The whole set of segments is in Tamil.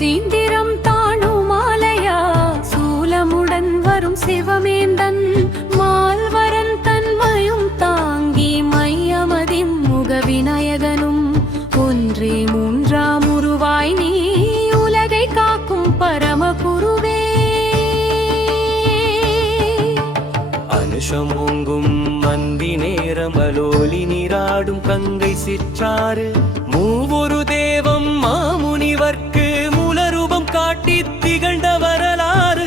சுசீந்திரம் தாணுமாலையா சூலமுடன் வரும் சிவமேந்தன் மால்வரன் தன்மையும் தாங்கி மையமதின் முக விநாயகனும் ஒன்றே மூன்றாம் உருவாய் நீ உலகை காக்கும் பரமகுருவே. அனுஷமோங்கும் மந்தி நேரம் அலோலி நீராடும் கங்கை சிற்றாறு மூவொரு தேவம் மாமுனிவர்க்கு மூலரூபம் காட்டி திகழ்ந்த வரலாறு.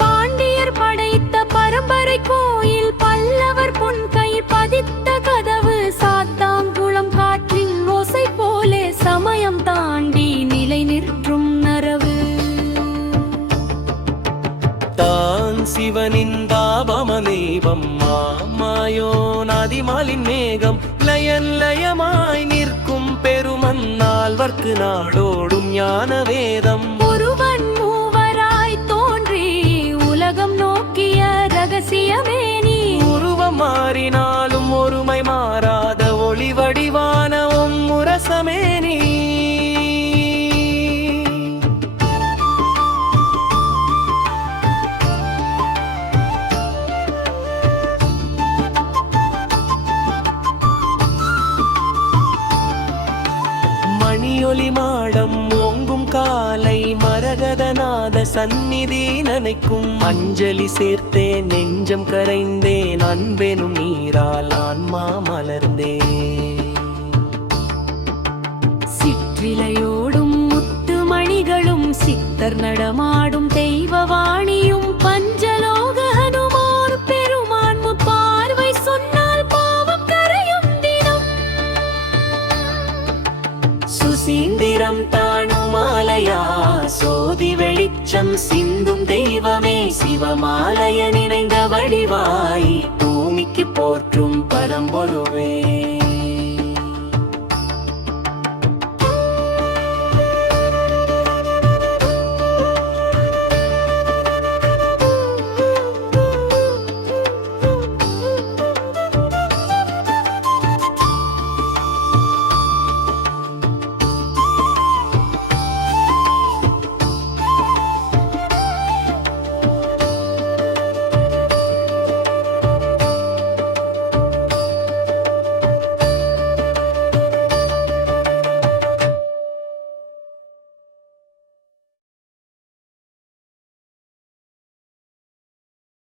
பாண்டியர் படைத்த பரம்பரை கோயில் பல்லவர் பொன் கை பதித்த கதவு சாத்தாங்குளம் காற்றின் ஓசை போலே சமயம் தாண்டி நிலை நிற்கும் நரவு. தான் சிவனின் தாபமதேவம் மாமாயோ நதிமாலின் மேகம் லயன் லயமாய் நிற்கும் பெருமன்னால்வர்க்கு நாடோடும் ஞான வேதம். ஒருவன் மூவராய் தோன்றி உலகம் நோக்கிய ரகசியமே நீ. உருவம் மாறினாலும் ஒருமை மாறாத ஒளி வடிவான முரசமே நீ. மணியொலி மாடம் ஓங்கும் காலை மரகதநாத சந்நிதி நனைக்கும் அஞ்சலி சேர்த்தேன் நெஞ்சம் கரைந்தேன் அன்பெனும் நீரால் ஆன்மா மலர்ந்தே. சிற்றிலையோடும் முத்து மணிகளும் சித்தர் நடமாடும் தெய்வவாணியும் பஞ்சலோக ஹனுமான் பெருமான் பார்வை சொன்னால் பாவம் கரையும் தினம். சுசீந்திரம் தாணுமாலையா சோதி வெளிச்சம் சிந்தும் தெய்வமே சிவமாலய நினைந்த வடிவாய் பூமிக்கு போற்றும் பரம்பொருவே.